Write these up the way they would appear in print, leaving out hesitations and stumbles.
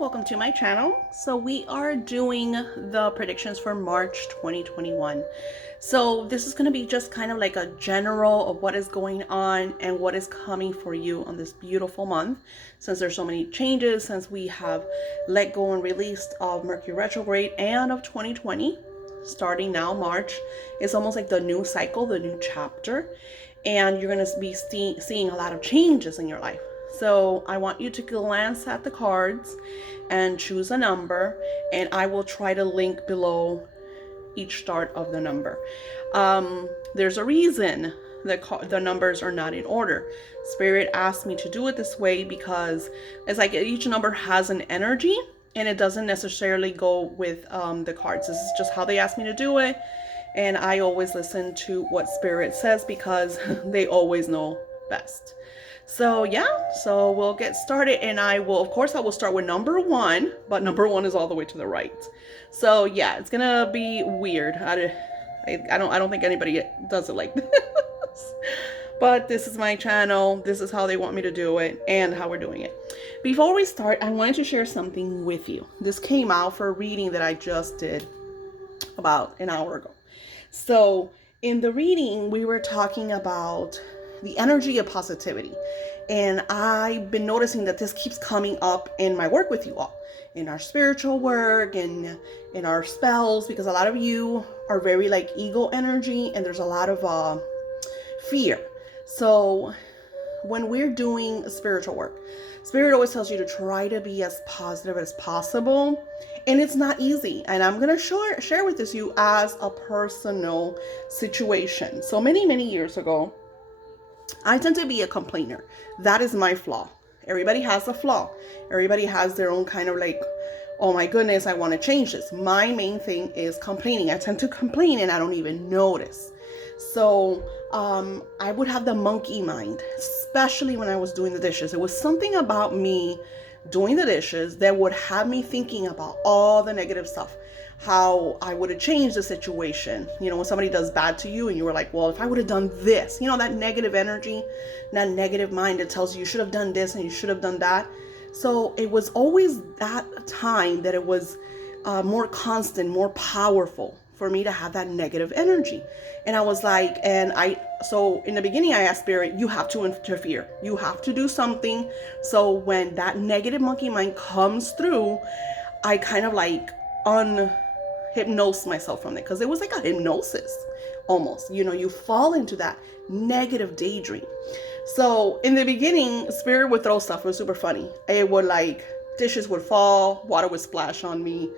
Welcome to my channel. So we are doing the predictions for March 2021. So this is going to be just kind of like a general of what is going on and what is coming for you on this beautiful month. Since there's so many changes, since we have let go and released of Mercury retrograde and of 2020, starting now March, it's almost like the new cycle, the new chapter. And you're going to be seeing a lot of changes in your life. So I want you to glance at the cards and choose a number, and I will try to link below each start of the number. There's a reason the numbers are not in order. Spirit asked me to do it this way because it's like each number has an energy and it doesn't necessarily go with the cards. This is just how they asked me to do it. And I always listen to what Spirit says because they always know best. So yeah, so we'll get started, and I will start with number 1, but number 1 is all the way to the right. So yeah, it's gonna be weird. I don't think anybody does it like this. But this is my channel. This is how they want me to do it and how we're doing it. Before we start, I wanted to share something with you. This came out for a reading that I just did about an hour ago. So in the reading, we were talking about the energy of positivity. And I've been noticing that this keeps coming up in my work with you all, in our spiritual work and in our spells, because a lot of you are very like ego energy and there's a lot of fear. So when we're doing spiritual work, Spirit always tells you to try to be as positive as possible. And it's not easy. And I'm going to share with this you as a personal situation. So many years ago, I tend to be a complainer. That is my flaw. Everybody has a flaw. Everybody has their own kind of like, oh my goodness, I want to change this. My main thing is complaining. I tend to complain and I don't even notice. So I would have the monkey mind, especially when I was doing the dishes. It was something about me doing the dishes that would have me thinking about all the negative stuff. How I would have changed the situation. You know, when somebody does bad to you and you were like, well, if I would have done this, you know, that negative energy, that negative mind that tells you you should have done this and you should have done that. So it was always that time that it was more constant, more powerful for me to have that negative energy. And I was like, so in the beginning I asked Spirit, you have to interfere. You have to do something. So when that negative monkey mind comes through, I kind of like hypnose myself from it, because it was like a hypnosis almost. You know, you fall into that negative daydream. So in the beginning, Spirit would throw stuff. It was super funny. It would like, dishes would fall, water would splash on me,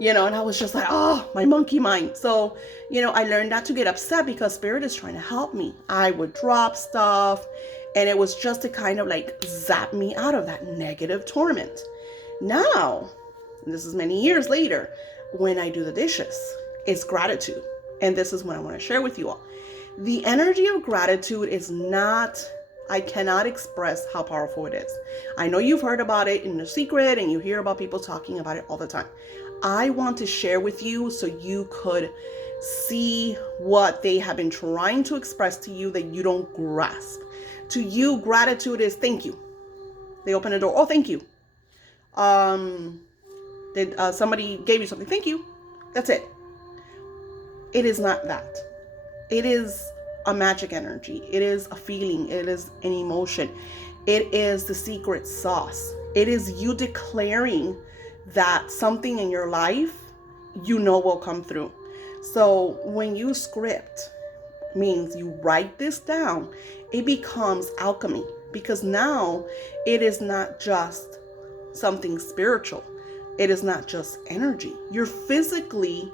you know, and I was just like, oh, my monkey mind. So, you know, I learned not to get upset because Spirit is trying to help me. I would drop stuff, and it was just to kind of like zap me out of that negative torment. Now, and this is many years later, when I do the dishes, it's gratitude. And this is what I want to share with you all. The energy of gratitude is not, I cannot express how powerful it is. I know you've heard about it in the secret and you hear about people talking about it all the time. I want to share with you so you could see what they have been trying to express to you that you don't grasp. To you, gratitude is thank you. They open the door. Oh, thank you. Somebody gave you something. Thank you. That's it. It is not that. It is a magic energy. It is a feeling. It is an emotion. It is the secret sauce. It is you declaring that something in your life you know will come through. So when you script, means you write this down, it becomes alchemy, because now it is not just something spiritual. It is not just energy. You're physically,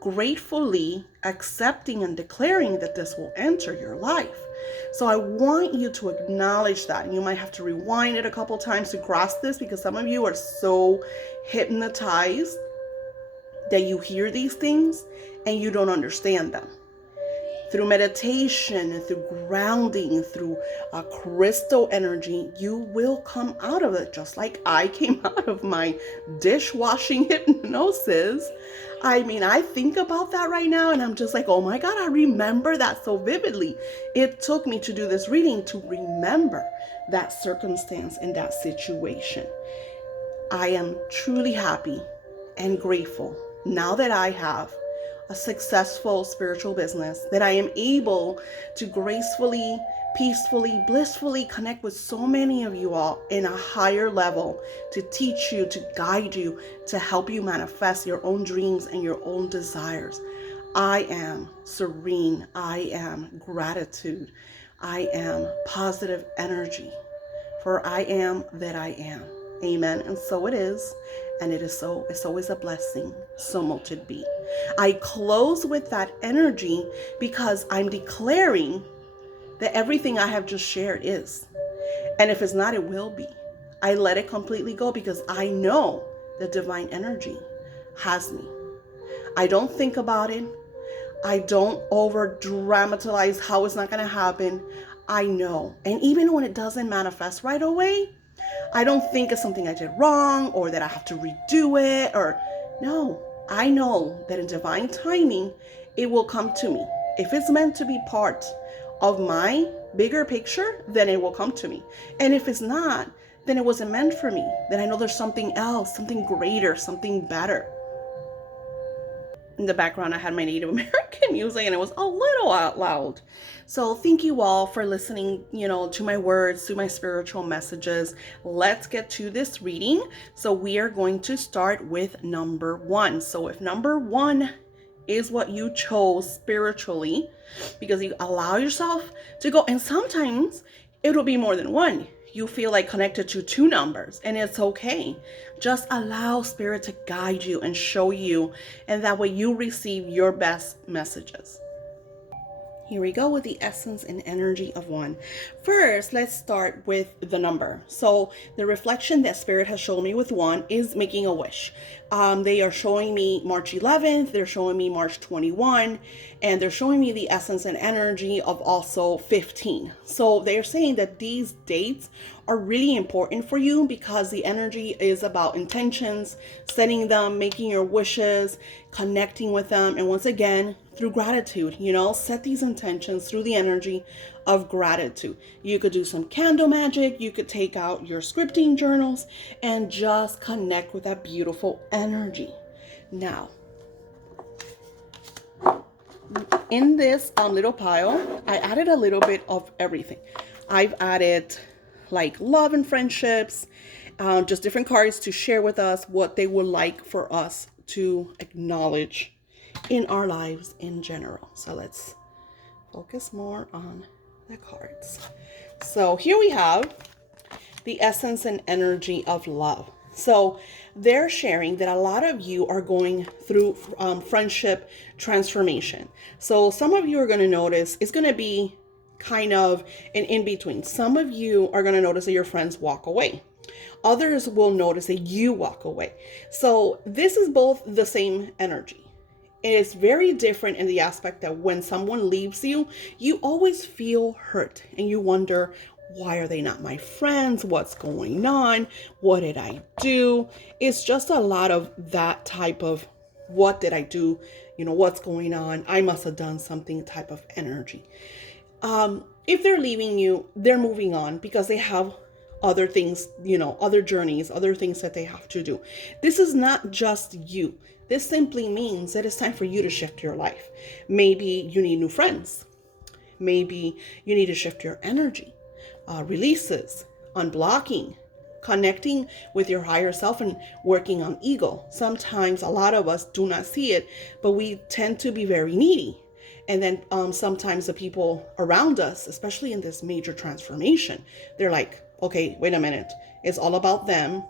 gratefully accepting and declaring that this will enter your life. So I want you to acknowledge that. And you might have to rewind it a couple times to grasp this, because some of you are so hypnotized that you hear these things and you don't understand them. Through meditation, through grounding, through a crystal energy, you will come out of it, just like I came out of my dishwashing hypnosis. I mean, I think about that right now and I'm just like, oh my God, I remember that so vividly. It took me to do this reading to remember that circumstance and that situation. I am truly happy and grateful now that I have a successful spiritual business, that I am able to gracefully, peacefully, blissfully connect with so many of you all in a higher level to teach you, to guide you, to help you manifest your own dreams and your own desires. I am serene. I am gratitude. I am positive energy. For I am that I am. Amen. And so it is. And it is so. It's always a blessing. So mote it be. I close with that energy because I'm declaring that everything I have just shared is. And if it's not, it will be. I let it completely go because I know the divine energy has me. I don't think about it. I don't over dramatize how it's not going to happen. I know. And even when it doesn't manifest right away, I don't think it's something I did wrong or that I have to redo it or no. I know that in divine timing, it will come to me. If it's meant to be part of my bigger picture, then it will come to me. And if it's not, then it wasn't meant for me. Then I know there's something else, something greater, something better. In the background, I had my Native American music and it was a little out loud. So thank you all for listening, to my words, to my spiritual messages. Let's get to this reading. So we are going to start with number 1. So if number 1 is what you chose spiritually, because you allow yourself to go, and sometimes it'll be more than 1. You feel like connected to 2 numbers, and it's okay. Just allow spirit to guide you and show you, and that way you receive your best messages. Here we go with the essence and energy of 1. First, let's start with the number. So the reflection that spirit has shown me with 1 is making a wish. They are showing me March 11th, they're showing me March 21, and they're showing me the essence and energy of also 15. So they're saying that these dates are really important for you because the energy is about intentions, setting them, making your wishes, connecting with them, and once again, through gratitude, set these intentions through the energy of gratitude. You could do some candle magic. You could take out your scripting journals and just connect with that beautiful energy. Now, in this little pile, I added a little bit of everything. I've added like love and friendships, just different cards to share with us what they would like for us to acknowledge in our lives in general. So let's focus more on the cards. So here we have the essence and energy of love. So they're sharing that a lot of you are going through friendship transformation. So some of you are going to notice it's going to be kind of an in-between. Some of you are going to notice that your friends walk away. Others will notice that you walk away. So this is both the same energy. It is very different in the aspect that when someone leaves you, you always feel hurt and you wonder, why are they not my friends? What's going on? What did I do? It's just a lot of that type of, what did I do? What's going on? I must have done something type of energy. If they're leaving you, they're moving on because they have other things, other journeys, other things that they have to do. This is not just you. This simply means that it's time for you to shift your life. Maybe you need new friends. Maybe you need to shift your energy, releases, unblocking, connecting with your higher self and working on ego. Sometimes a lot of us do not see it, but we tend to be very needy. And then sometimes the people around us, especially in this major transformation, they're like, okay, wait a minute. It's all about them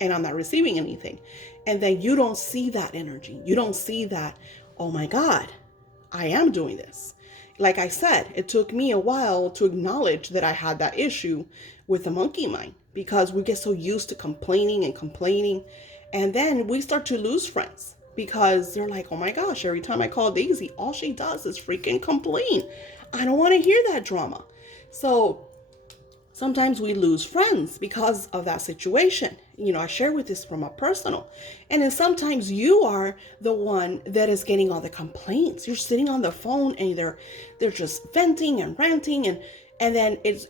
and I'm not receiving anything. And then you don't see that energy. You don't see that, oh my God, I am doing this. Like I said, it took me a while to acknowledge that I had that issue with the monkey mind because we get so used to complaining. And then we start to lose friends because they're like, oh my gosh, every time I call Daisy, all she does is freaking complain. I don't want to hear that drama. So sometimes we lose friends because of that situation. I share with this from a personal. And then sometimes you are the one that is getting all the complaints. You're sitting on the phone and they're just venting and ranting. And then it's,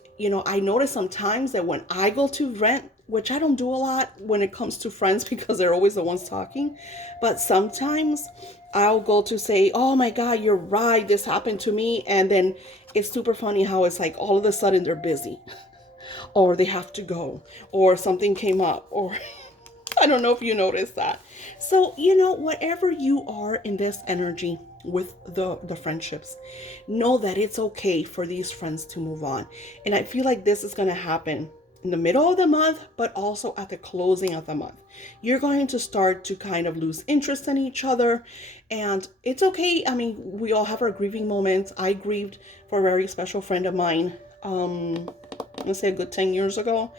I notice sometimes that when I go to vent which I don't do a lot when it comes to friends because they're always the ones talking. But sometimes I'll go to say, oh my God, you're right, this happened to me. And then it's super funny how it's like all of a sudden they're busy or they have to go or something came up or I don't know if you noticed that. So, whatever you are in this energy with the friendships, know that it's okay for these friends to move on. And I feel like this is going to happen in the middle of the month, but also at the closing of the month. You're going to start to kind of lose interest in each other. And it's okay. I mean, we all have our grieving moments. I grieved for a very special friend of mine, let's say a good 10 years ago.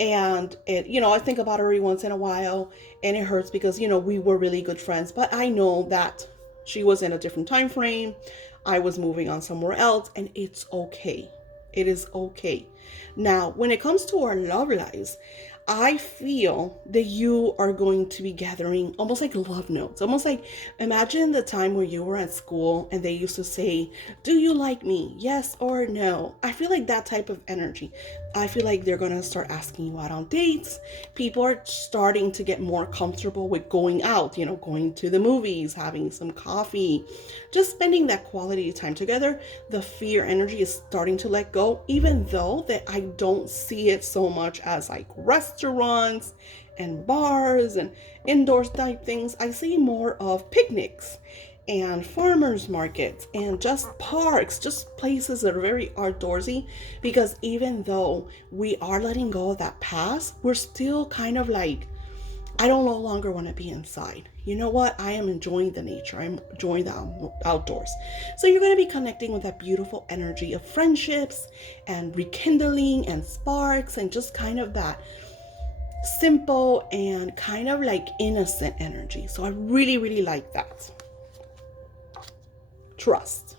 And I think about her every once in a while, and it hurts because, we were really good friends, but I know that she was in a different time frame. I was moving on somewhere else, and it's okay. It is okay. Now, when it comes to our love lives, I feel that you are going to be gathering almost like love notes. Almost like, imagine the time where you were at school and they used to say, do you like me? Yes or no? I feel like that type of energy. I feel like they're going to start asking you out on dates. People are starting to get more comfortable with going out, going to the movies, having some coffee, just spending that quality time together. The fear energy is starting to let go, even though that I don't see it so much as like restaurants and bars and indoor type things. I see more of picnics and farmers markets and just parks, just places that are very outdoorsy, because even though we are letting go of that past, we're still kind of like, I don't no longer want to be inside. You know what? I am enjoying the nature. I'm enjoying the outdoors. So you're going to be connecting with that beautiful energy of friendships and rekindling and sparks and just kind of that simple and kind of like innocent energy. So I really, really like that. Trust.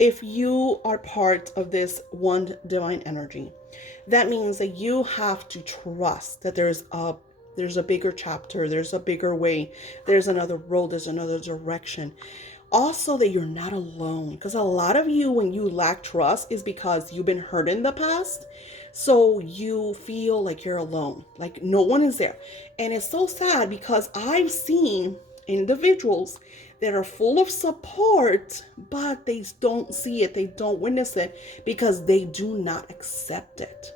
If you are part of this one divine energy, that means that you have to trust that there's a bigger chapter, there's a bigger way, there's another road, there's another direction. Also that you're not alone, because a lot of you, when you lack trust, is because you've been hurt in the past. So you feel like you're alone, like no one is there. And it's so sad because I've seen individuals that are full of support, but they don't see it, they don't witness it because they do not accept it.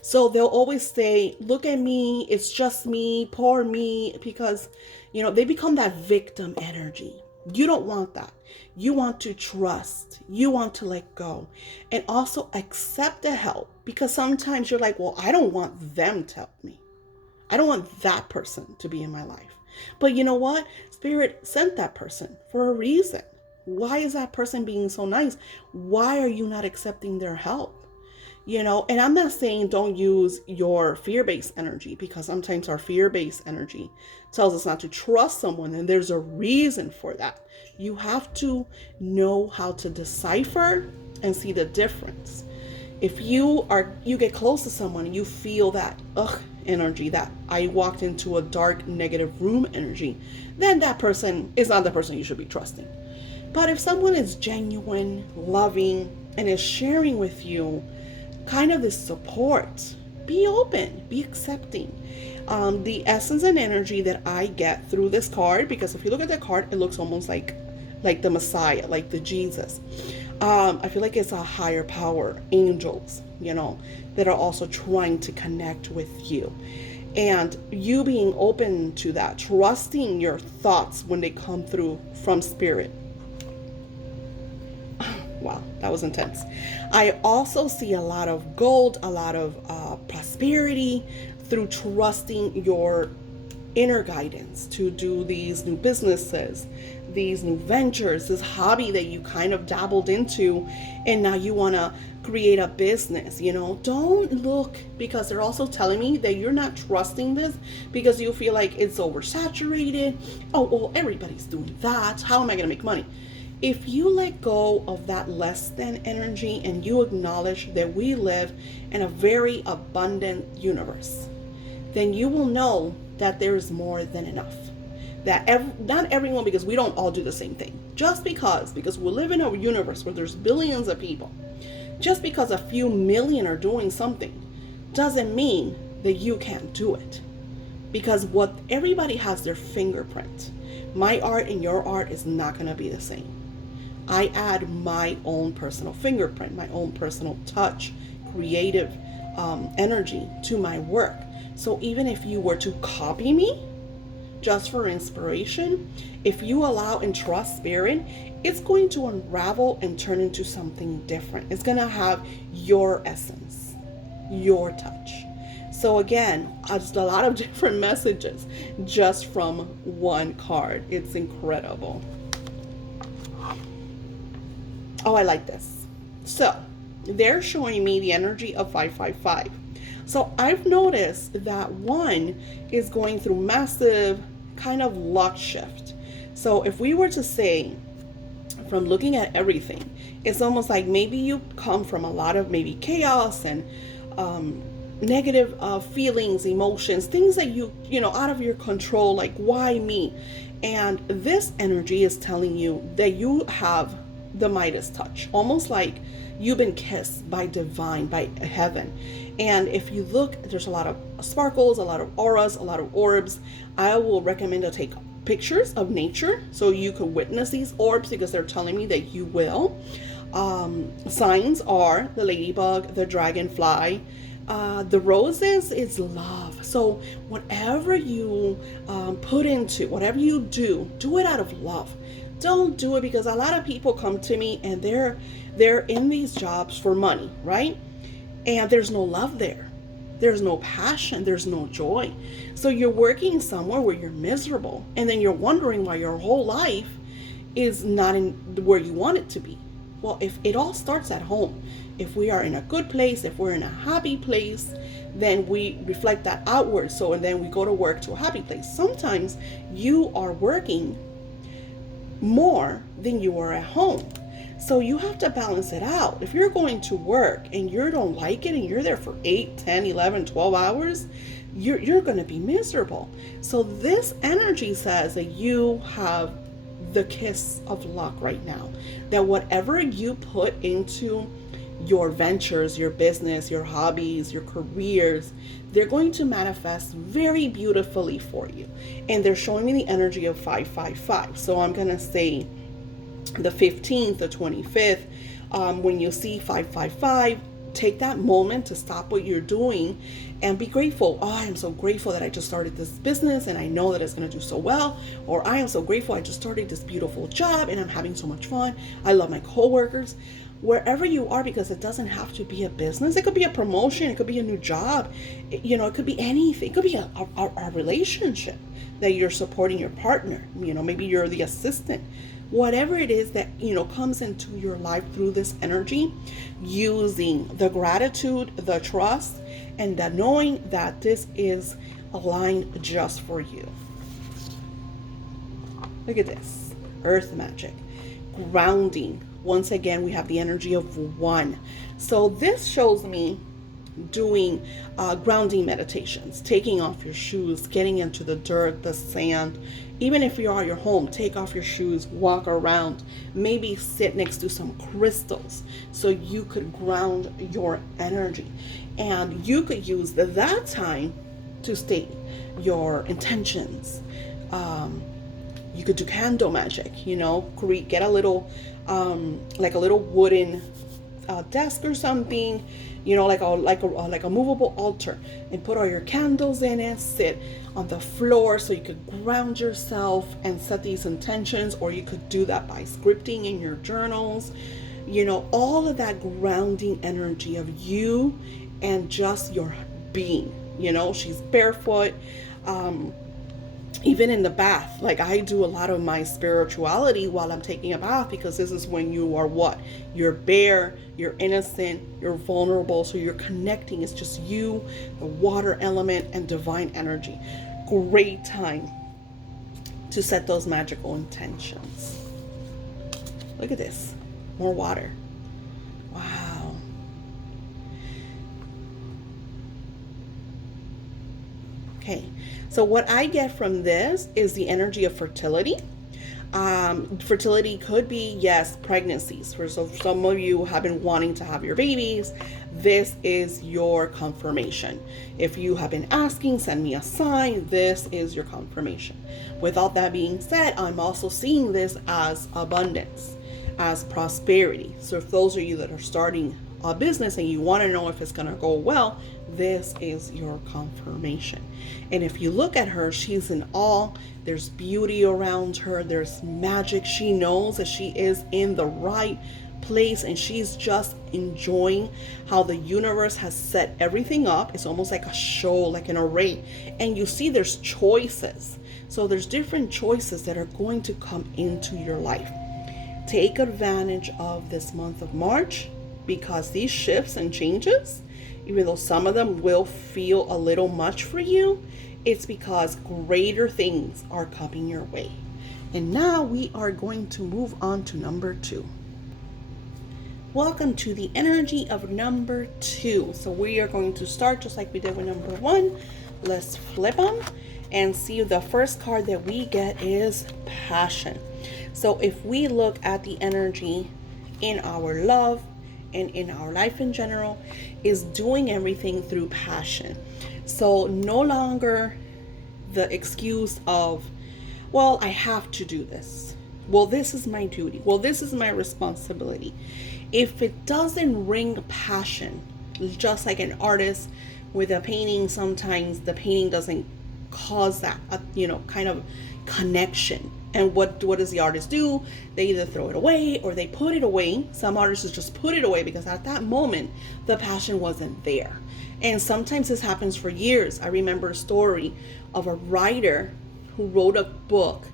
So they'll always say, look at me, it's just me, poor me, because, they become that victim energy. You don't want that. You want to trust. You want to let go. And also accept the help, because sometimes you're like, well, I don't want them to help me. I don't want that person to be in my life. But you know what? Spirit sent that person for a reason. Why is that person being so nice? Why are you not accepting their help? And I'm not saying don't use your fear-based energy, because sometimes our fear-based energy tells us not to trust someone, and there's a reason for that. You have to know how to decipher and see the difference. If you get close to someone and you feel that energy, that I walked into a dark negative room energy, then that person is not the person you should be trusting. But if someone is genuine, loving, and is sharing with you kind of this support, be open, be accepting. The essence and energy that I get through this card, because if you look at the card, it looks almost like the Messiah, like the Jesus. I feel like it's a higher power, angels, that are also trying to connect with you. And you being open to that, trusting your thoughts when they come through from spirit. Wow, that was intense. I also see a lot of gold, a lot of prosperity through trusting your inner guidance to do these new businesses, these new ventures, this hobby that you kind of dabbled into, and now you want to create a business. Don't look, because they're also telling me that you're not trusting this because you feel like it's oversaturated. Oh, well, everybody's doing that. How am I going to make money? If you let go of that less than energy and you acknowledge that we live in a very abundant universe, then you will know that there is more than enough. That not everyone, because we don't all do the same thing. Just because we live in a universe where there's billions of people, just because a few million are doing something doesn't mean that you can't do it. Because what everybody has their fingerprint. My art and your art is not going to be the same. I add my own personal fingerprint, my own personal touch, creative energy to my work. So even if you were to copy me just for inspiration, if you allow and trust spirit, it's going to unravel and turn into something different. It's going to have your essence, your touch. So again, just a lot of different messages just from one card. It's incredible. Oh, I like this. So they're showing me the energy of 555. So I've noticed that one is going through massive kind of luck shift. So if we were to say, from looking at everything, it's almost like maybe you come from a lot of maybe chaos and negative feelings, emotions, things that you know, out of your control, like why me? And this energy is telling you that you have the Midas touch, almost like you've been kissed by divine, by heaven. And if you look, there's a lot of sparkles, a lot of auras, a lot of orbs. I will recommend to take pictures of nature so you can witness these orbs, because they're telling me that you will. Signs are the ladybug, the dragonfly, the roses is love. So whatever you put into, whatever you do it out of love. Don't do it because a lot of people come to me and they're in these jobs for money, right? And there's no love there. There's no passion. There's no joy. So you're working somewhere where you're miserable, and then you're wondering why your whole life is not in where you want it to be. Well, if it all starts at home, if we are in a good place, if we're in a happy place, then we reflect that outward. So, and then we go to work to a happy place. Sometimes you are working more than you are at home. So you have to balance it out. If you're going to work and you don't like it and you're there for 8, 10, 11, 12 hours, you're going to be miserable. So this energy says that you have the kiss of luck right now. That whatever you put into your ventures, your business, your hobbies, your careers, they're going to manifest very beautifully for you. And they're showing me the energy of 555. So I'm going to say the 15th, the 25th, when you see 555, take that moment to stop what you're doing and be grateful. Oh, I am so grateful that I just started this business and I know that it's going to do so well. Or I am so grateful I just started this beautiful job and I'm having so much fun. I love my coworkers. Wherever you are, because it doesn't have to be a business. It could be a promotion. It could be a new job. It could be anything. It could be a relationship that you're supporting your partner. Maybe you're the assistant. Whatever it is that, comes into your life through this energy, using the gratitude, the trust, and the knowing that this is aligned just for you. Look at this. Earth magic. Grounding. Once again, we have the energy of one. So this shows me doing grounding meditations, taking off your shoes, getting into the dirt, the sand. Even if you are at your home, take off your shoes, walk around, maybe sit next to some crystals so you could ground your energy. And you could use that time to state your intentions. You could do candle magic, get a little, like a little wooden desk or something, like a movable altar, and put all your candles in it, sit on the floor so you could ground yourself and set these intentions. Or you could do that by scripting in your journals, all of that grounding energy of you and just your being. She's barefoot, even in the bath. Like, I do a lot of my spirituality while I'm taking a bath, because this is when you are what? You're bare, you're innocent, you're vulnerable, so you're connecting. It's just you, the water element, and divine energy. Great time to set those magical intentions. Look at this. More water. Wow. Okay. So what I get from this is the energy of fertility. Fertility could be, yes, pregnancies. For some of you have been wanting to have your babies, this is your confirmation. If you have been asking, send me a sign, this is your confirmation. With all that being said, I'm also seeing this as abundance, as prosperity. So if those of you that are starting a business and you want to know if it's going to go well, this is your confirmation. And if you look at her, she's in awe. There's beauty around her. There's magic. She knows that she is in the right place and she's just enjoying how the universe has set everything up. It's almost like a show, like an array. And you see there's choices. So there's different choices that are going to come into your life. Take advantage of this month of March, because these shifts and changes, even though some of them will feel a little much for you, it's because greater things are coming your way. And now we are going to move on to number 2. Welcome to the energy of number 2. So we are going to start just like we did with number 1. Let's flip them and see. The first card that we get is passion. So if we look at the energy in our love and in our life in general, is doing everything through passion. So no longer the excuse of, well, I have to do this. Well, this is my duty. Well, this is my responsibility. If it doesn't ring passion, just like an artist with a painting, sometimes the painting doesn't cause that, kind of connection. And what does the artist do? They either throw it away or they put it away. Some artists just put it away because at that moment, the passion wasn't there. And sometimes this happens for years. I remember a story of a writer who wrote a book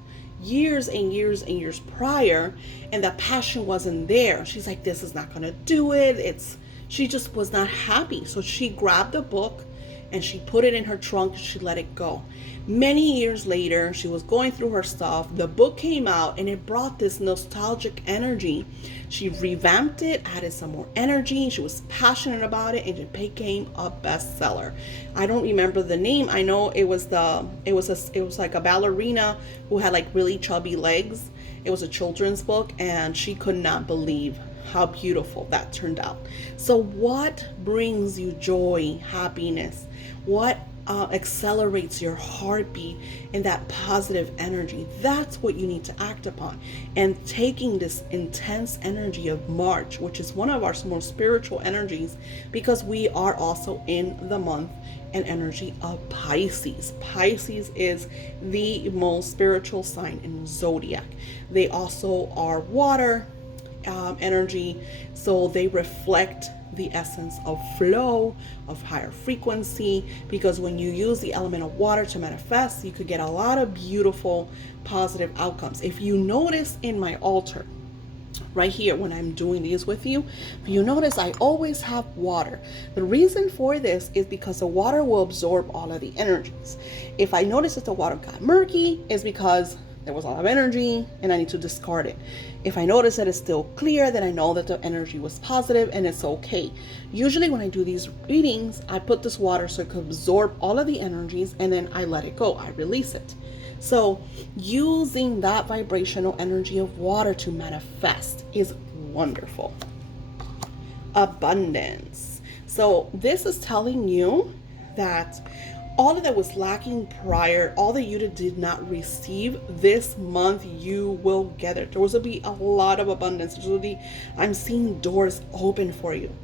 years and years and years prior, and the passion wasn't there. She's like, this is not going to do it. She just was not happy. So she grabbed the book and she put it in her trunk and she let it go. Many years later, she was going through her stuff. The book came out and it brought this nostalgic energy. She revamped it, added some more energy. She was passionate about it and it became a bestseller. I don't remember the name. I know it was like a ballerina who had like really chubby legs. It was a children's book and she could not believe how beautiful that turned out. So what brings you joy, happiness? What accelerates your heartbeat and that positive energy? That's what you need to act upon. And taking this intense energy of March, which is one of our most spiritual energies, because we are also in the month and energy of Pisces. Pisces is the most spiritual sign in zodiac. They also are water energy, so they reflect the essence of flow, of higher frequency, because when you use the element of water to manifest, you could get a lot of beautiful positive outcomes. If you notice in my altar right here when I'm doing these with you, if you notice I always have water. The reason for this is because the water will absorb all of the energies. If I notice that the water got murky, it's because there was a lot of energy and I need to discard it. If I notice that it's still clear, then I know that the energy was positive and it's okay. Usually when I do these readings, I put this water so it could absorb all of the energies and then I let it go. I release it. So using that vibrational energy of water to manifest is wonderful. Abundance. So this is telling you that all that was lacking prior, all that you did not receive this month, you will get it. There will be a lot of abundance. I'm seeing doors open for you.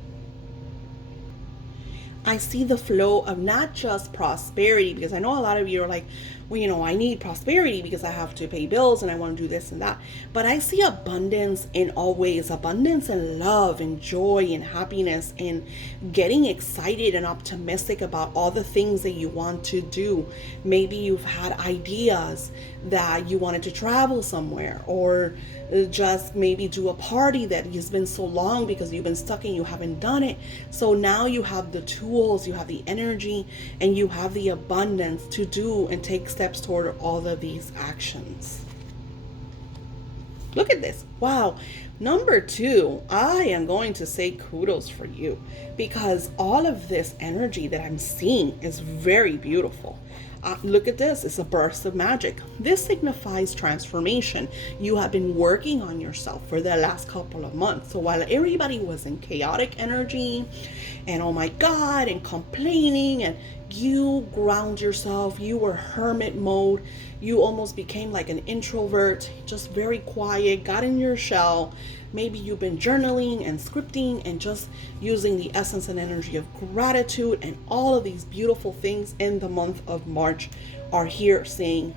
I see the flow of not just prosperity, because I know a lot of you are like, well, I need prosperity because I have to pay bills and I want to do this and that. But I see abundance in all ways, abundance in love and joy and happiness and getting excited and optimistic about all the things that you want to do. Maybe you've had ideas that you wanted to travel somewhere, or just maybe do a party that has been so long because you've been stuck and you haven't done it. So now you have the tools, you have the energy, and you have the abundance to do and take steps toward all of these actions. Look at this. Wow. Number 2, I am going to say kudos for you, because all of this energy that I'm seeing is very beautiful. Look at this. It's a burst of magic. This signifies transformation. You have been working on yourself for the last couple of months. So while everybody was in chaotic energy and oh my God, and complaining, and you ground yourself, you were hermit mode, you almost became like an introvert, just very quiet, got in your shell. Maybe you've been journaling and scripting and just using the essence and energy of gratitude, and all of these beautiful things in the month of March are here saying,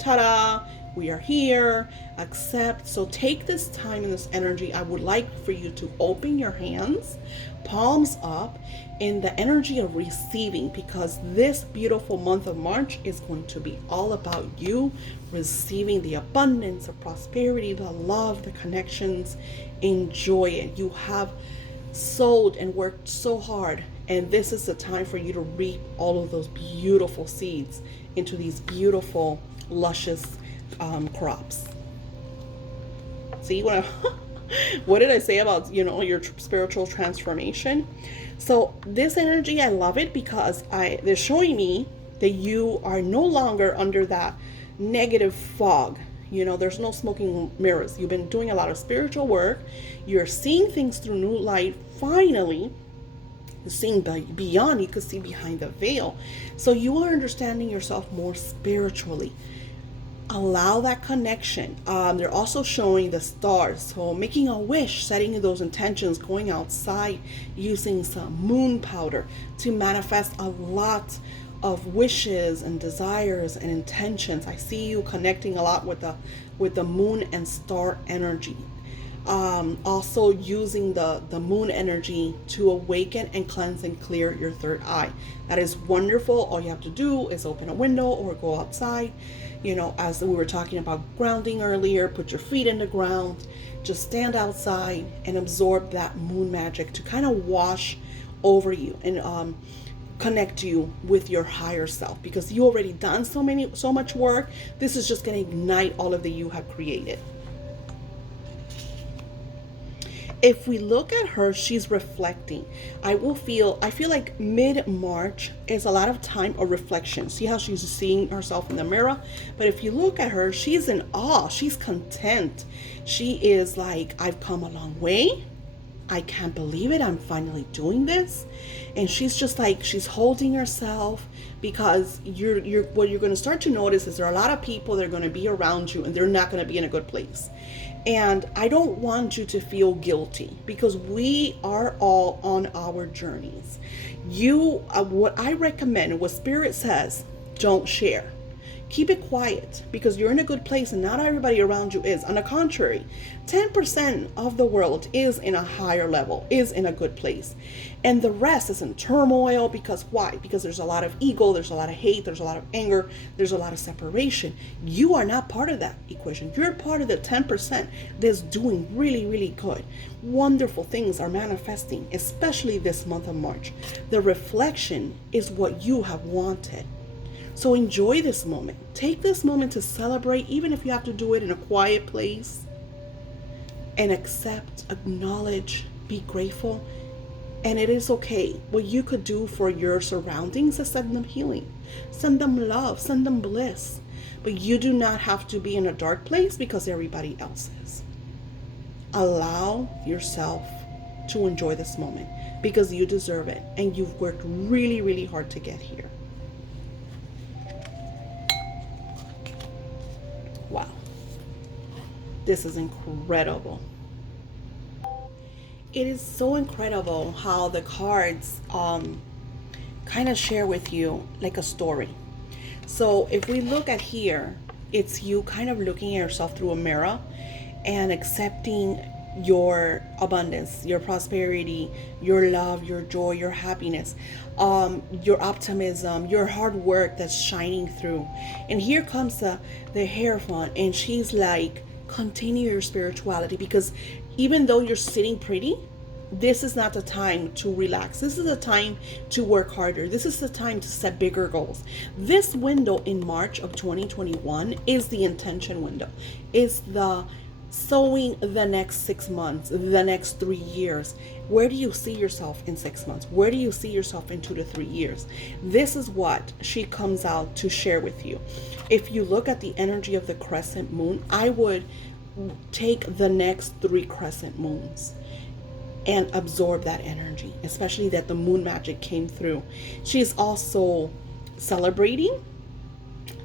ta-da, we are here, accept. So take this time and this energy. I would like for you to open your hands, palms up, in the energy of receiving, because this beautiful month of March is going to be all about you receiving the abundance of prosperity, the love, the connections. Enjoy it. You have sowed and worked so hard, and this is the time for you to reap all of those beautiful seeds into these beautiful, luscious crops. See what what did I say about, your spiritual transformation? So this energy, I love it, because they're showing me that you are no longer under that negative fog. There's no smoking mirrors. You've been doing a lot of spiritual work. You're seeing things through new light. Finally, you're seeing beyond. You could see behind the veil. So you are understanding yourself more spiritually. Allow that connection. They're also showing the stars. So making a wish, setting those intentions, going outside, using some moon powder to manifest a lot of wishes and desires and intentions. I see you connecting a lot with the moon and star energy. Also using the moon energy to awaken and cleanse and clear your third eye. That is wonderful. All you have to do is open a window or go outside. As we were talking about grounding earlier, put your feet in the ground, just stand outside and absorb that moon magic to kind of wash over you and connect you with your higher self, because you already done so much work. This is just going to ignite all of the you have created. If we look at her, she's reflecting. I feel like mid-March is a lot of time of reflection. See how she's seeing herself in the mirror? But if you look at her, she's in awe. She's content. She is like, I've come a long way. I can't believe it. I'm finally doing this. And she's just like, she's holding herself, because what you're going to start to notice is there are a lot of people that are going to be around you and they're not going to be in a good place. And I don't want you to feel guilty, because we are all on our journeys. What I recommend, what Spirit says, don't share. Keep it quiet, because you're in a good place and not everybody around you is. On the contrary, 10% of the world is in a higher level, is in a good place. And the rest is in turmoil. Because why? Because there's a lot of ego, there's a lot of hate, there's a lot of anger, there's a lot of separation. You are not part of that equation. You're part of the 10% that's doing really, really good. Wonderful things are manifesting, especially this month of March. The reflection is what you have wanted. So enjoy this moment. Take this moment to celebrate, even if you have to do it in a quiet place. And accept, acknowledge, be grateful. And it is okay. What you could do for your surroundings is send them healing. Send them love. Send them bliss. But you do not have to be in a dark place because everybody else is. Allow yourself to enjoy this moment, because you deserve it. And you've worked really, really hard to get here. Wow. This is incredible. It is so incredible how the cards kind of share with you like a story. So if we look at here, it's you kind of looking at yourself through a mirror and accepting your abundance, your prosperity, your love, your joy, your happiness, your optimism, your hard work that's shining through. And here comes the Hierophant, and she's like, continue your spirituality, because even though you're sitting pretty, this is not the time to relax. This is the time to work harder. This is the time to set bigger goals. This window in March of 2021 is the intention window. It's the sowing the next 6 months, the next 3 years. Where do you see yourself in 6 months? Where do you see yourself in 2 to 3 years? This is what she comes out to share with you. If you look at the energy of the crescent moon, I would take the next 3 crescent moons and absorb that energy, especially that the Moon Magick came through. She's also celebrating.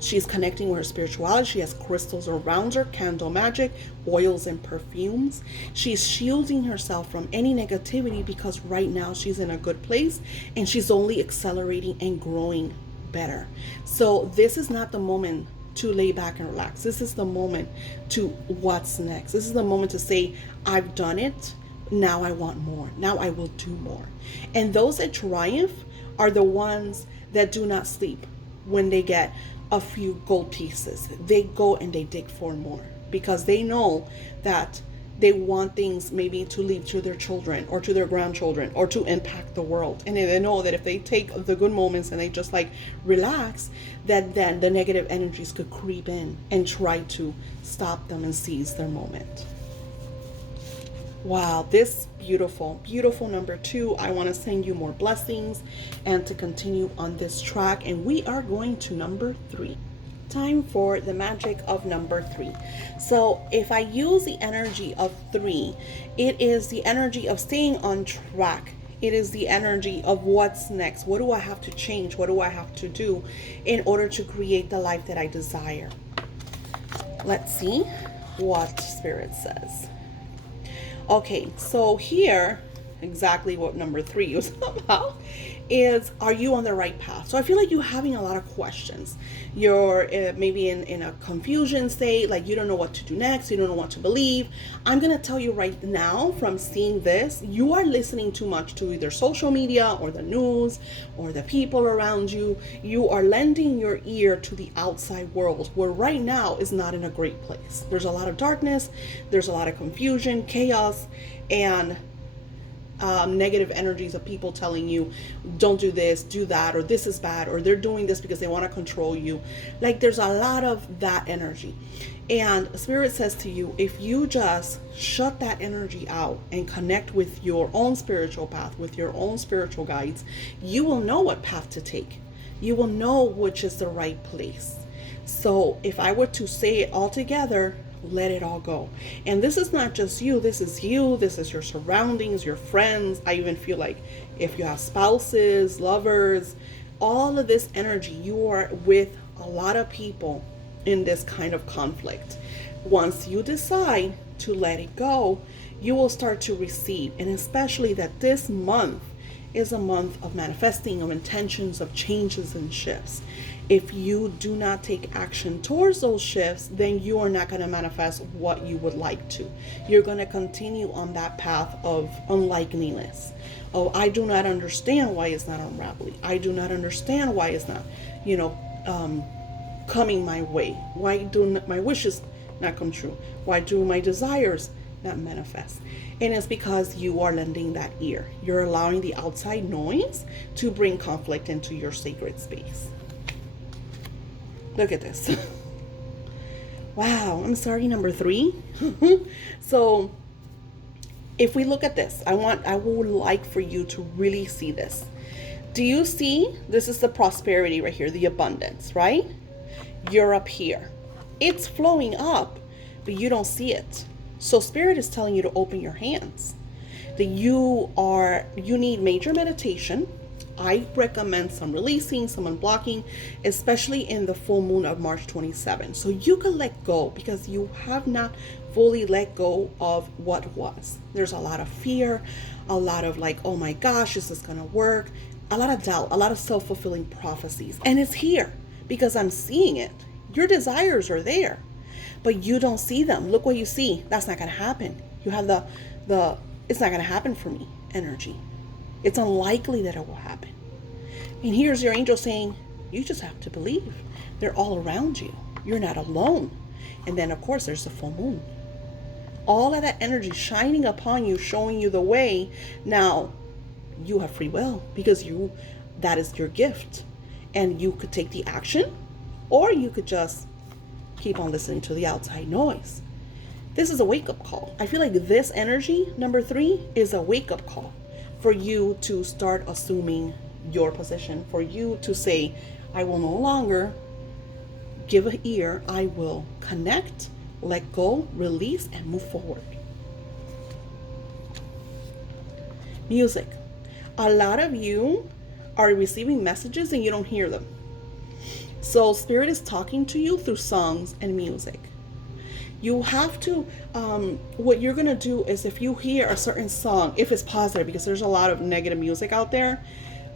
She's connecting with her spirituality. She has crystals around her, candle magic, oils and perfumes. She's shielding herself from any negativity because right now she's in a good place and she's only accelerating and growing better. So this is not the moment to lay back and relax. This is the moment to what's next. This is the moment to say, I've done it. Now I want more. Now I will do more. And those that triumph are the ones that do not sleep when they get a few gold pieces. They go and they dig for more because they know that they want things maybe to leave to their children or to their grandchildren or to impact the world. And they know that if they take the good moments and they just like relax, that then the negative energies could creep in and try to stop them and seize their moment. Wow, this beautiful, beautiful number 2. I want to send you more blessings and to continue on this track. And we are going to number 3. Time for the magic of number 3. So if I use the energy of 3, it is the energy of staying on track. It is the energy of what's next. What do I have to change? What do I have to do in order to create the life that I desire? Let's see what Spirit says. Okay, so here, exactly what number 3 was about is, are you on the right path? So I feel like you're having a lot of questions. You're maybe in a confusion state, like you don't know what to do next. You don't know what to believe. I'm going to tell you right now from seeing this, you are listening too much to either social media or the news or the people around you. You are lending your ear to the outside world where right now is not in a great place. There's a lot of darkness. There's a lot of confusion, chaos, and negative energies of people telling you don't do this, do that, or this is bad, or they're doing this because they want to control you. Like there's a lot of that energy. And Spirit says to you, if you just shut that energy out and connect with your own spiritual path, with your own spiritual guides, you will know what path to take. You will know which is the right place. So if I were to say it all together, let it all go. And this is not just you, this is your surroundings, your friends. I even feel like if you have spouses, lovers, all of this energy, you are with a lot of people in this kind of conflict. Once you decide to let it go, you will start to receive. And especially that this month is a month of manifesting, of intentions, of changes and shifts. If you do not take action towards those shifts, then you are not going to manifest what you would like to. You're going to continue on that path of unlikeliness. Oh, I do not understand why it's not unraveling. I do not understand why it's not, coming my way. Why do my wishes not come true? Why do my desires not manifest? And it's because you are lending that ear. You're allowing the outside noise to bring conflict into your sacred space. Look at this. Wow, I'm sorry, number 3. So if we look at this, I would like for you to really see this. Do you see? This is the prosperity right here, the abundance, right? You're up here. It's flowing up, but you don't see it. So Spirit is telling you to open your hands. That you need major meditation. I recommend some releasing, some unblocking, especially in the full moon of March 27. So you can let go because you have not fully let go of what was. There's a lot of fear, a lot of like, oh my gosh, is this going to work? A lot of doubt, a lot of self-fulfilling prophecies. And it's here because I'm seeing it. Your desires are there, but you don't see them. Look what you see. That's not going to happen. You have the it's not going to happen for me energy. It's unlikely that it will happen. And here's your angel saying, you just have to believe. They're all around you. You're not alone. And then, of course, there's the full moon. All of that energy shining upon you, showing you the way. Now, you have free will because that is your gift. And you could take the action, or you could just keep on listening to the outside noise. This is a wake-up call. I feel like this energy, number 3, is a wake-up call for you to start assuming your position, for you to say, I will no longer give an ear. I will connect, let go, release, and move forward. Music. A lot of you are receiving messages and you don't hear them. So Spirit is talking to you through songs and music. You have to, what you're going to do is, if you hear a certain song, if it's positive, because there's a lot of negative music out there,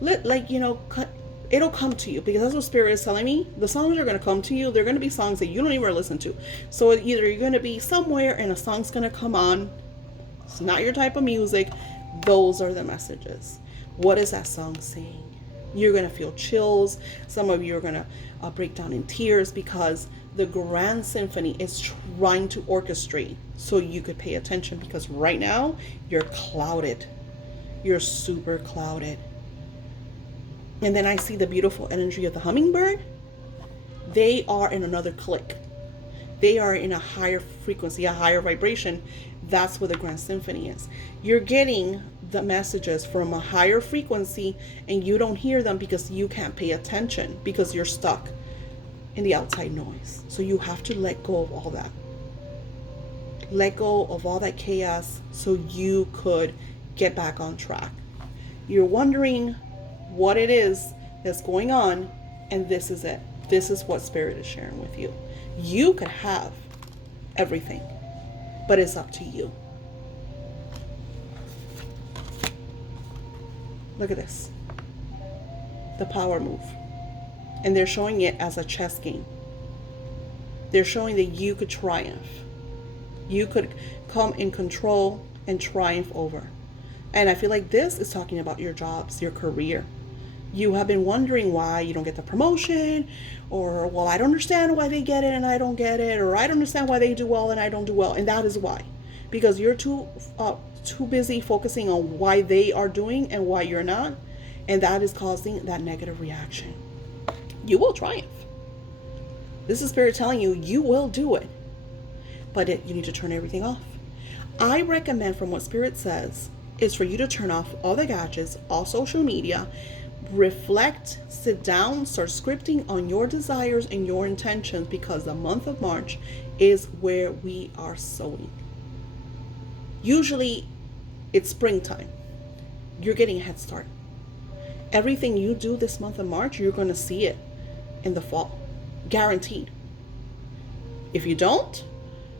it'll come to you, because that's what Spirit is telling me. The songs are going to come to you. They're going to be songs that you don't even listen to. So either you're going to be somewhere and a song's going to come on. It's not your type of music. Those are the messages. What is that song saying? You're going to feel chills. Some of you are going to break down in tears, because the grand symphony is trying to orchestrate so you could pay attention, because right now you're clouded. You're super clouded. And then I see the beautiful energy of the hummingbird. They are in another click. They are in a higher frequency, a higher vibration. That's where the grand symphony is. You're getting the messages from a higher frequency and you don't hear them because you can't pay attention, because you're stuck in the outside noise. So you have to let go of all that. Let go of all that chaos so you could get back on track. You're wondering what it is that's going on, and this is it. This is what Spirit is sharing with you. You could have everything, but it's up to you. Look at this. The power move. And they're showing it as a chess game. They're showing that you could triumph. You could come in control and triumph over. And I feel like this is talking about your jobs, your career. You have been wondering why you don't get the promotion, or, well, I don't understand why they get it and I don't get it, or I don't understand why they do well and I don't do well. And that is why. Because you're too busy focusing on why they are doing and why you're not. And that is causing that negative reaction. You will triumph. This is Spirit telling you, you will do it. But you need to turn everything off. I recommend, from what Spirit says, is for you to turn off all the gadgets, all social media, reflect, sit down, start scripting on your desires and your intentions, because the month of March is where we are sowing. Usually it's springtime. You're getting a head start. Everything you do this month of March, you're going to see it in the fall. Guaranteed. If you don't,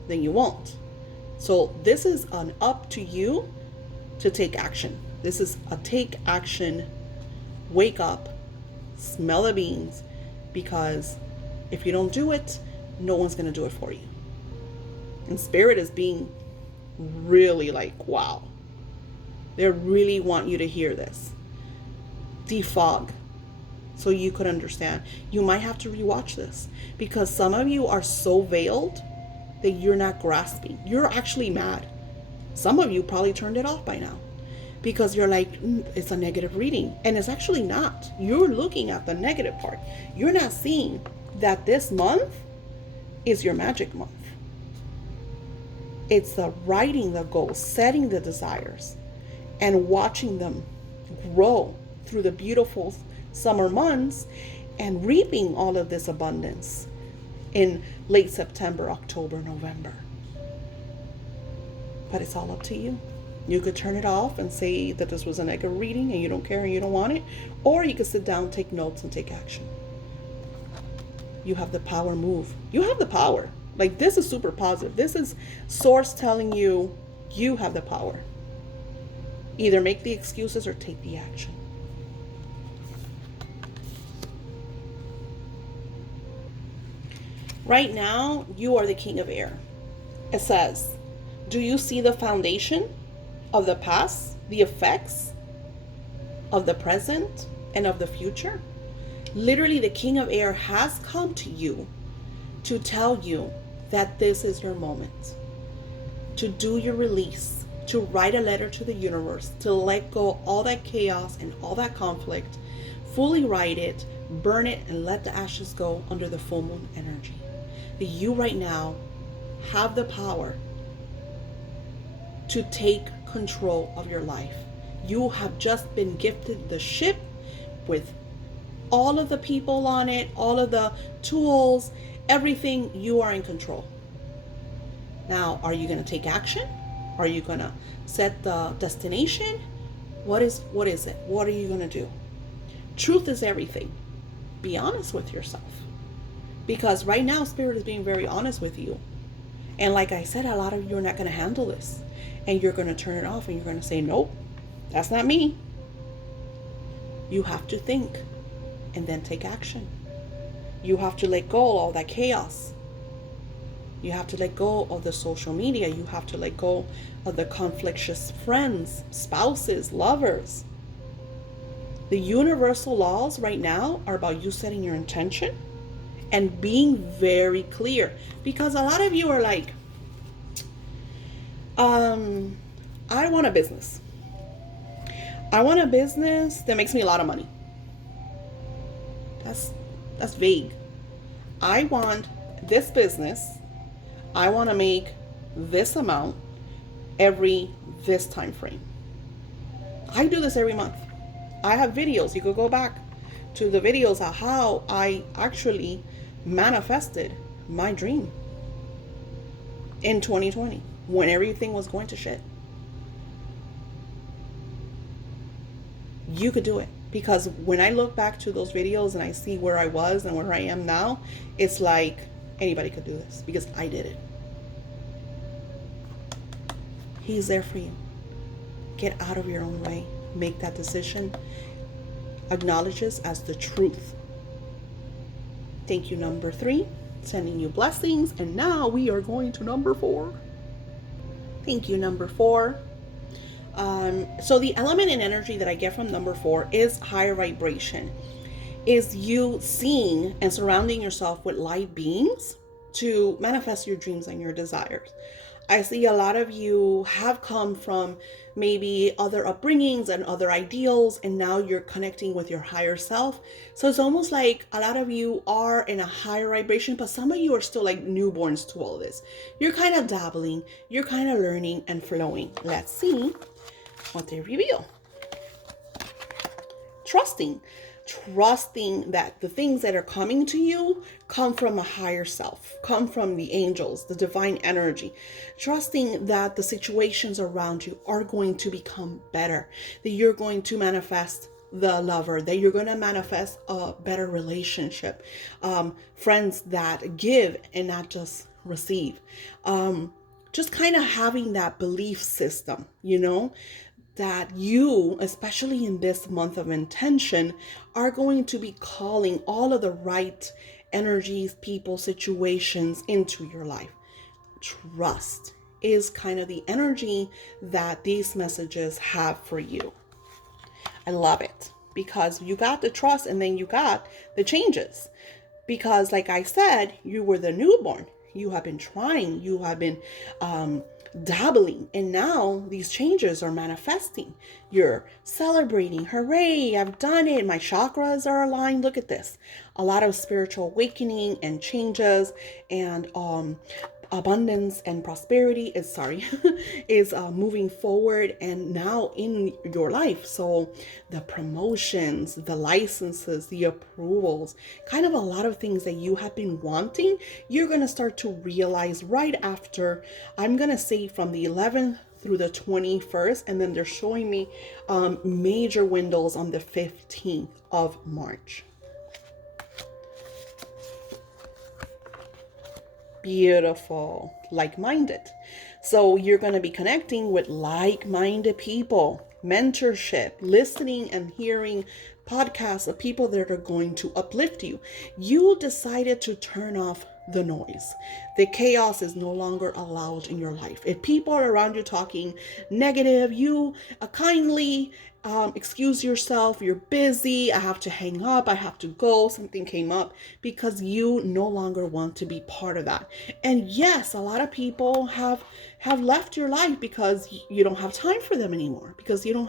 then you won't. So this is an up to you to take action. This is a take action. Wake up, smell the beans, because if you don't do it, no one's going to do it for you. And Spirit is being really like, wow. They really want you to hear this. Defog, so you could understand. You might have to rewatch this, because some of you are so veiled that you're not grasping. You're actually mad. Some of you probably turned it off by now, because you're like, it's a negative reading. And it's actually not. You're looking at the negative part. You're not seeing that this month is your magic month. It's the writing the goals, setting the desires, and watching them grow through the beautiful summer months, and reaping all of this abundance in late September, October, November. But it's all up to you. You could turn it off and say that this was a negative reading and you don't care and you don't want it, or you could sit down, take notes, and take action. You have the power move. You have the power. Like, this is super positive. This is Source telling you, you have the power. Either make the excuses or take the action. Right now, you are the king of air. It says, do you see the foundation of the past, the effects of the present, and of the future? Literally, the king of air has come to you to tell you that this is your moment. To do your release, to write a letter to the universe, to let go all that chaos and all that conflict, fully write it, burn it, and let the ashes go under the full moon energy. You right now have the power to take control of your life. You have just been gifted the ship with all of the people on it, all of the tools, everything. You are in control. Now, are you going to take action? Are you going to set the destination? What is it? What are you going to do? Truth is everything. Be honest with yourself. Because right now, Spirit is being very honest with you. And like I said, a lot of you are not going to handle this. And you're going to turn it off and you're going to say, nope, that's not me. You have to think and then take action. You have to let go of all that chaos. You have to let go of the social media. You have to let go of the conflictious friends, spouses, lovers. The universal laws right now are about you setting your intention and being very clear. Because a lot of you are like, I want a business. I want a business that makes me a lot of money. That's vague. I want this business. I want to make this amount every this time frame. I do this every month. I have videos. You could go back to the videos of how I actually manifested my dream in 2020 when everything was going to shit. You could do it. Because when I look back to those videos and I see where I was and where I am now, it's like anybody could do this because I did it. He's there for you. Get out of your own way. Make that decision. Acknowledge this as the truth. Thank you, number 3. Sending you blessings. And now we are going to number 4. Thank you, number 4. So the element and energy that I get from number 4 is higher vibration. Is you seeing and surrounding yourself with light beings to manifest your dreams and your desires. I see a lot of you have come from maybe other upbringings and other ideals, and now you're connecting with your higher self. So it's almost like a lot of you are in a higher vibration, but some of you are still like newborns to all this. You're kind of dabbling, you're kind of learning and flowing. Let's see what they reveal. Trusting that the things that are coming to you come from a higher self, come from the angels, the divine energy. Trusting that the situations around you are going to become better, that you're going to manifest the lover, that you're going to manifest a better relationship, friends that give and not just receive. Just kind of having that belief system, that you, especially in this month of intention, are going to be calling all of the right energies, people, situations into your life. Trust is kind of the energy that these messages have for you. I love it because you got the trust and then you got the changes. Because like I said, you were the newborn. You have been trying. You have been dabbling, and now these changes are manifesting. You're celebrating. Hooray, I've done it. My chakras are aligned. Look at this. A lot of spiritual awakening and changes, and abundance and prosperity is moving forward and now in your life. So the promotions, the licenses, the approvals, kind of a lot of things that you have been wanting, you're going to start to realize right after, I'm going to say from the 11th through the 21st, and then they're showing me major windows on the 15th of March. Beautiful. Like-minded. So you're going to be connecting with like-minded people, mentorship, listening and hearing podcasts of people that are going to uplift you. You decided to turn off the noise. The chaos is no longer allowed in your life. If people are around you talking negative, you kindly excuse yourself. You're busy. I have to hang up. I have to go. Something came up, because you no longer want to be part of that. And yes, a lot of people have left your life because you don't have time for them anymore, because you're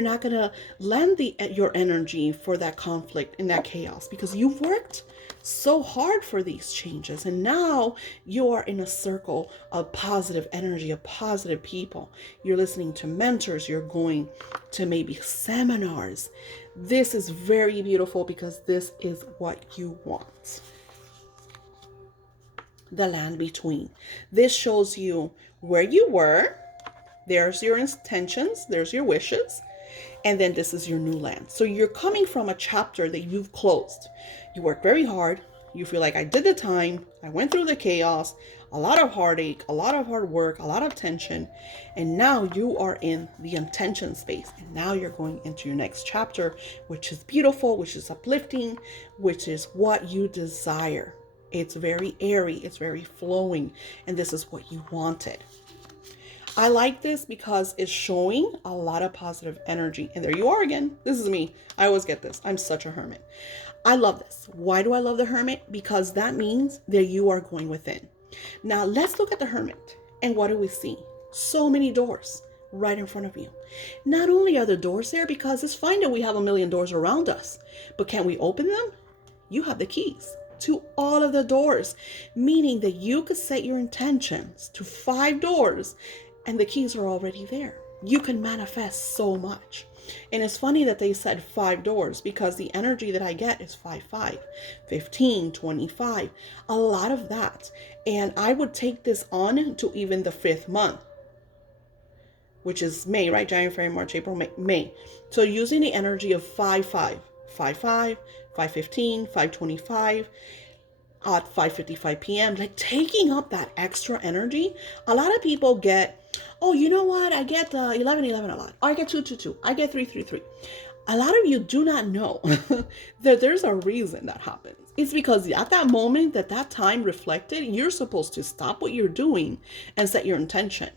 not going to lend your energy for that conflict and that chaos, because you've worked so hard for these changes. And now you are in a circle of positive energy, of positive people. You're listening to mentors. You're going to maybe seminars. This is very beautiful because this is what you want. The land between. This shows you where you were. There's your intentions. There's your wishes. And then this is your new land. So you're coming from a chapter that you've closed. You work very hard. You feel like I did the time. I went through the chaos, a lot of heartache, a lot of hard work, a lot of tension. And now you are in the intention space. And now you're going into your next chapter, which is beautiful, which is uplifting, which is what you desire. It's very airy. It's very flowing. And this is what you wanted. I like this because it's showing a lot of positive energy. And there you are again. This is me. I always get this. I'm such a hermit. I love this. Why do I love the hermit? Because that means that you are going within. Now let's look at the hermit. And what do we see? So many doors right in front of you. Not only are the doors there because it's fine that we have a million doors around us, but can we open them? You have the keys to all of the doors, meaning that you could set your intentions to 5 doors and the keys are already there. You can manifest so much. And it's funny that they said 5 doors because the energy that I get is 5, 5, 15, 25, a lot of that. And I would take this on to even the 5th month, which is May, right? January, February, March, April, May. So using the energy of 5, 5, 5, 5, 5:15, 5:25, at 5:55 p.m., like taking up that extra energy. A lot of people get, oh, you know what? I get 11:11 a lot. I get 2:22. I get 3:33. A lot of you do not know that there's a reason that happens. It's because at that moment, that time reflected, you're supposed to stop what you're doing and set your intention.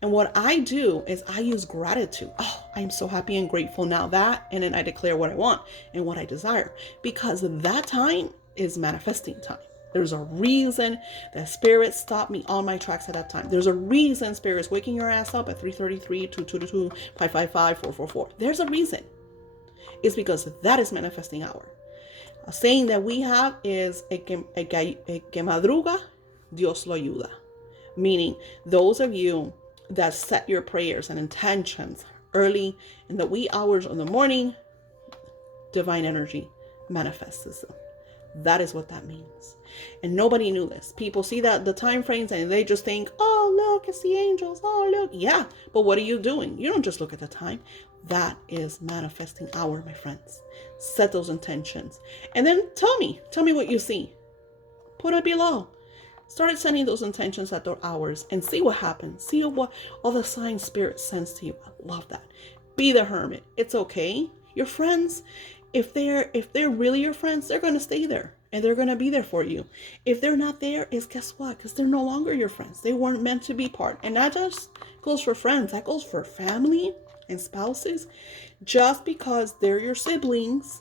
And what I do is I use gratitude. Oh, I'm so happy and grateful now that, and then I declare what I want and what I desire, because that time is manifesting time. There's a reason that Spirit stopped me on my tracks at that time. There's a reason Spirit's waking your ass up at 3:33, 2:22, 5:55, 4:44. There's a reason. It's because that is manifesting hour. A saying that we have is, el que madruga, Dios lo ayuda. Meaning, those of you that set your prayers and intentions early in the wee hours of the morning, divine energy manifests them. That is what that means. And nobody knew this. People see that the time frames and they just think, oh, look, it's the angels. Oh, look. Yeah. But what are you doing? You don't just look at the time. That is manifesting hour, my friends. Set those intentions. And then tell me what you see. Put it below. Start sending those intentions at those hours and see what happens. See what all the signs Spirit sends to you. I love that. Be the hermit. It's okay. Your friends, if they're really your friends, they're going to stay there and they're going to be there for you. If they're not there, is guess what? Because they're no longer your friends. They weren't meant to be part. And that just goes for friends. That goes for family and spouses. Just because they're your siblings,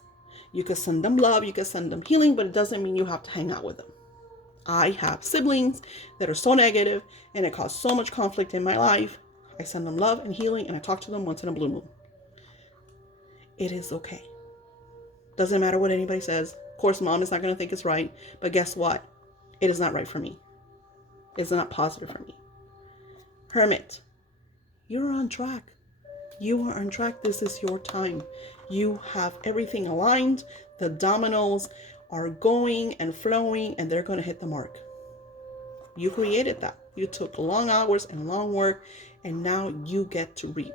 you can send them love, you can send them healing, but it doesn't mean you have to hang out with them. I have siblings that are so negative and it caused so much conflict in my life. I send them love and healing and I talk to them once in a blue moon. It is okay. Doesn't matter what anybody says. Of course, mom is not going to think it's right, but guess what? It is not right for me. It's not positive for me. Hermit, you're on track. You are on track. This is your time. You have everything aligned. The dominoes are going and flowing and they're going to hit the mark. You created that. You took long hours and long work and now you get to reap.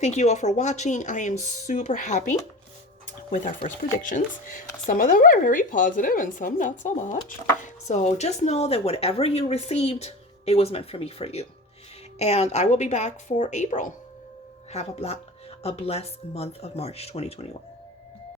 Thank you all for watching. I am super happy with our first predictions. Some of them are very positive and some not so much. So just know that whatever you received, it was meant for me, for you. And I will be back for April. Have a blessed month of March 2021.